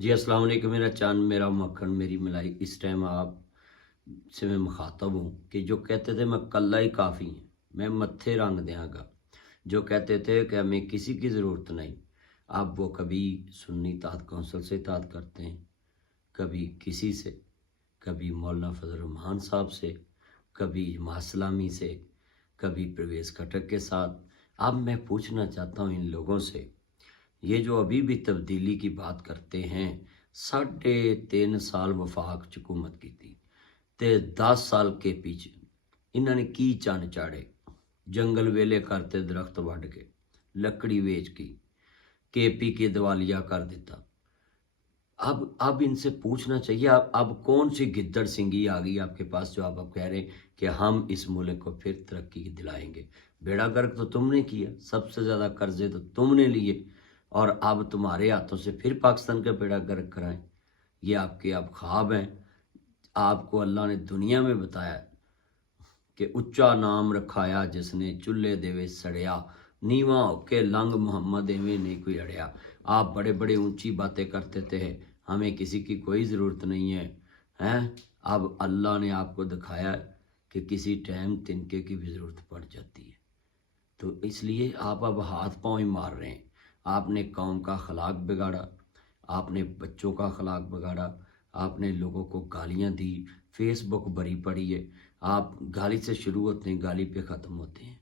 जी अस्सलाम वालेकुम। मेरा चांद मेरा मक्खन मेरी मलाई। इस टाइम आप से मैं मुखातब हूँ कि जो कहते थे मैं कल्ला ही काफ़ी है, मैं मत्थे रंग देंगा, जो कहते थे कि हमें किसी की ज़रूरत नहीं, अब वो कभी सुन्नी ताद कौंसल से इताद करते हैं, कभी किसी से, कभी मौलाना फजल रहमान साहब से, कभी मासलामी से, कभी परवेज़ खटक के साथ। अब मैं पूछना चाहता हूँ इन लोगों से, ये जो अभी भी तब्दीली की बात करते हैं, 3.5 साल वफाक च हुकूमत की थी ते 10 साल के पीछे इन्होंने की चन चाड़े, जंगल वेले करते, दरख्त वढ़ के, लकड़ी वेच की, केपी के दिवालिया कर दिता। अब इनसे पूछना चाहिए, अब कौन सी गिद्दड़ सिंगी आ गई आपके पास जो आप अब कह रहे हैं कि हम इस मुल्क को फिर तरक्की दिलाएंगे। बेड़ा गर्क तो तुमने किया, सबसे ज़्यादा कर्जे तो तुमने लिए, और अब तुम्हारे हाथों से फिर पाकिस्तान का बेड़ा गर्क कराएं। ये आपके अब ख्वाब हैं। आपको अल्लाह ने दुनिया में बताया कि उच्चा नाम रखाया जिसने चुल्हे देवे सड़िया, नीवा होके लंग मोहम्मद एवें नहीं कोई अड़िया। आप बड़े बड़े ऊंची बातें करते थे, हमें किसी की कोई ज़रूरत नहीं है, हैं? अब अल्लाह ने आपको दिखाया कि किसी टाइम तिनके की भी ज़रूरत पड़ जाती है। तो इसलिए आप अब हाथ पाँव ही मार रहे हैं। आपने कौम का अखलाक बिगाड़ा, आपने बच्चों का अखलाक बिगाड़ा, आपने लोगों को गालियां दी, फेसबुक भरी पड़ी है। आप गाली से शुरू होते हैं, गाली पे ख़त्म होते हैं।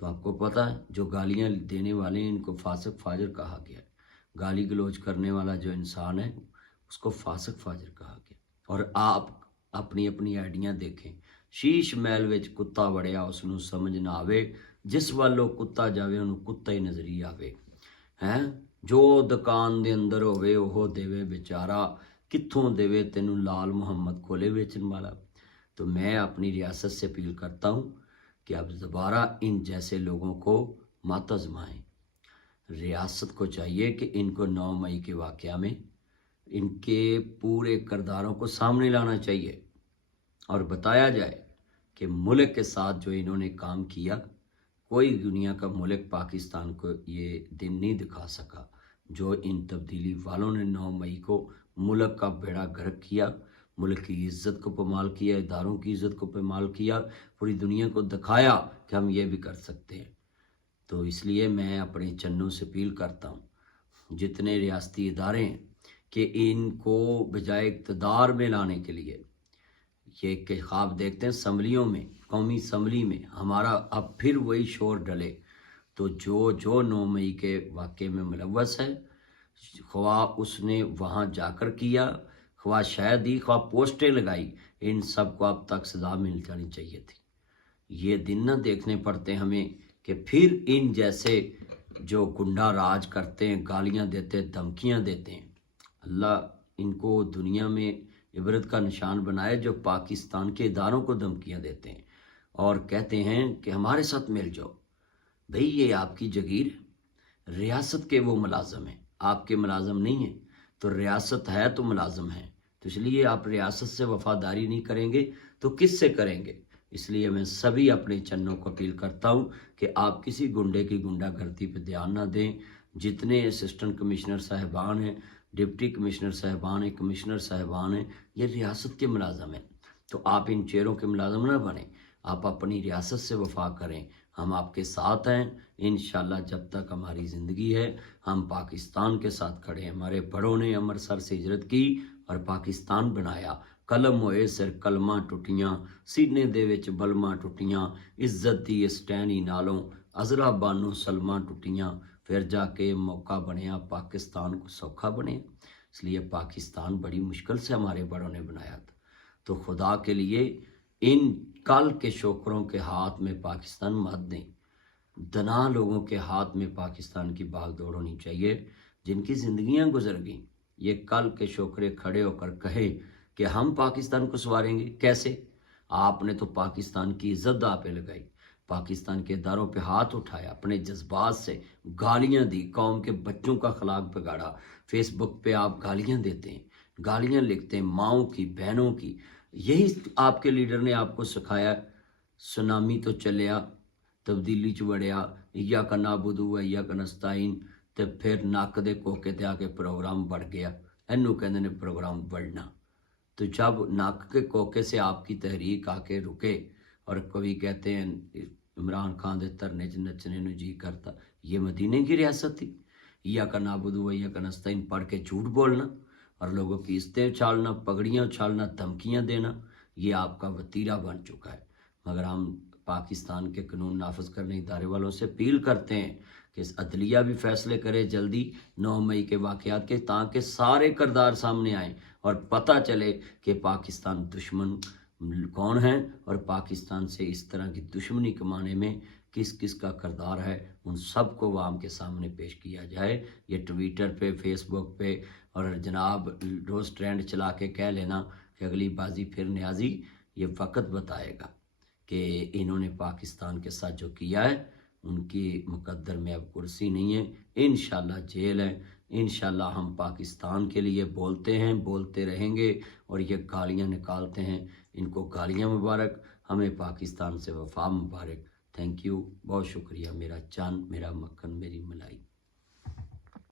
तो आपको पता है जो गालियां देने वाले हैं इनको फासिक फाजिर कहा गया है। गाली गलौज करने वाला जो इंसान है उसको फासिक फाजिर कहा गया। और आप अपनी अपनी आइडियां देखें। शीश महल विच कुत्ता वड़िया उसनू समझ ना आवे, जिस वालों कुत्ता जावे उन्होंने कुत्ता ही नजर ही आवे। हैं? जो दुकान दे अंदर होवे ओह देवे बेचारा, कित्थों देवे तेनू लाल मुहम्मद खोले बेचन वाला। तो मैं अपनी रियासत से अपील करता हूँ कि अब दोबारा इन जैसे लोगों को मत आजमाएं। रियासत को चाहिए कि इनको 9 मई के वाक़या में इनके पूरे किरदारों को सामने लाना चाहिए और बताया जाए कि मुल्क के साथ जो इन्होंने काम किया, कोई दुनिया का मुल्क पाकिस्तान को ये दिन नहीं दिखा सका जो इन तब्दीली वालों ने 9 मई को मुल्क का बेड़ा गर्क किया, मुल्क की इज़्ज़त को पमाल किया, इदारों की इज़्ज़त को पमाल किया, पूरी दुनिया को दिखाया कि हम ये भी कर सकते हैं। तो इसलिए मैं अपने चन्नों से अपील करता हूँ जितने रियासती इदारे हैं कि इनको बजाय इक़्तिदार में लाने के लिए ये के ख्वाब देखते हैं असम्बलियों में, कौमी असम्बली में हमारा अब फिर वही शोर डले। तो जो जो 9 मई के वाक़े में मुलव्वस है, ख्वाह उसने वहाँ जाकर किया, ख्वाह शायद ही ख्वाह पोस्टें लगाई, इन सब को अब तक सज़ा मिल जानी चाहिए थी। ये दिन न देखने पड़ते हमें कि फिर इन जैसे जो गुंडा राज करते हैं, गालियाँ देते हैं, धमकियाँ देते हैं। अल्लाह इनको दुनिया में इबरत का निशान बनाए जो पाकिस्तान के इदारों को धमकियाँ देते हैं और कहते हैं कि हमारे साथ मिल जाओ। भाई ये आपकी जगीर है, रियासत के वो मुलाजम हैं, आपके मुलाजम नहीं हैं। तो रियासत है तो मुलाजम है, तो इसलिए आप रियासत से वफादारी नहीं करेंगे तो किस से करेंगे। इसलिए मैं सभी अपने चन्नों को अपील करता हूँ कि आप किसी गुंडे की गुंडागर्दी पर ध्यान ना दें। जितने असिस्टेंट कमिश्नर साहिबान हैं, डिप्टी कमिश्नर साहिबान हैं, कमिश्नर साहिबान हैं, ये रियासत के मुलाजम हैं। तो आप इन चेहरों के मुलाजम ना बने, आप अपनी रियासत से वफा करें। हम आपके साथ हैं इंशाल्लाह। जब तक हमारी ज़िंदगी है हम पाकिस्तान के साथ खड़े हैं। हमारे बड़ों ने अमृतसर से हिजरत की और पाकिस्तान बनाया। कलम होए सिर कलमां टुटियां, सीने दे विच बलमां टुटियां, इज्जत दी स्टैनी नालों अजरा बानो सलमां टुटियां, फिर जाके मौका बनया पाकिस्तान को सौखा बने। इसलिए पाकिस्तान बड़ी मुश्किल से हमारे बड़ों ने बनाया था। तो खुदा के लिए इन कल के शोकरों के हाथ में पाकिस्तान मत दें। दना लोगों के हाथ में पाकिस्तान की भाग दौड़ होनी चाहिए, जिनकी ज़िंदगियां गुजर गईं। ये कल के शोकरे खड़े होकर कहे कि हम पाकिस्तान को संवारेंगे। कैसे? आपने तो पाकिस्तान की इज्जत दांव पे लगाई, पाकिस्तान के इदारों पे हाथ उठाया, अपने जज्बात से गालियां दी, कौम के बच्चों का अखलाक बिगाड़ा। फेसबुक पे आप गालियां देते हैं, गालियां लिखते हैं माओं की, बहनों की। यही आपके लीडर ने आपको सिखाया। सुनामी तो चलिया, तब्दीली च वड़िया, इया का नाबुदू इया का नस्ताइन, ते फिर नक दे कोके ते आके प्रोग्राम बढ़ गया। ਇਹਨੂੰ ਕਹਿੰਦੇ ਨੇ ਪ੍ਰੋਗਰਾਮ बढ़ना। तो जब नाक के कोके से आपकी तहरीक आके रुके और कभी कहते हैं इमरान खान दे धरने च नचने नू जी करता, ये मदीने की रियासत थी। या का नाबुदू या का नस्ताइन पढ़ के झूठ बोलना और लोगों की इस्तें उछालना, पगड़ियाँ उछालना, धमकियाँ देना, ये आपका वतीरा बन चुका है। मगर हम पाकिस्तान के कानून नाफज करने इदारे वालों से अपील करते हैं कि अदलिया भी फैसले करे जल्दी 9 मई के वाक़यात के, ताकि सारे किरदार सामने आएँ और पता चले कि पाकिस्तान दुश्मन कौन है और पाकिस्तान से इस तरह की दुश्मनी कमाने में किस किस का किरदार है, उन सब को आवाम के सामने पेश किया जाए। ये ट्विटर पे, फेसबुक पे और जनाब रोज़ ट्रेंड चला के कह लेना कि अगली बाजी फिर न्याजी, ये वक्त बताएगा कि इन्होंने पाकिस्तान के साथ जो किया है उनकी मुकद्दर में अब कुर्सी नहीं है, इंशाल्लाह जेल है। इंशाल्लाह हम पाकिस्तान के लिए बोलते हैं, बोलते रहेंगे और ये गालियाँ निकालते हैं, इनको गालियाँ मुबारक, हमें पाकिस्तान से वफा मुबारक। थैंक यू, बहुत शुक्रिया। मेरा चांद, मेरा मक्खन, मेरी मलाई।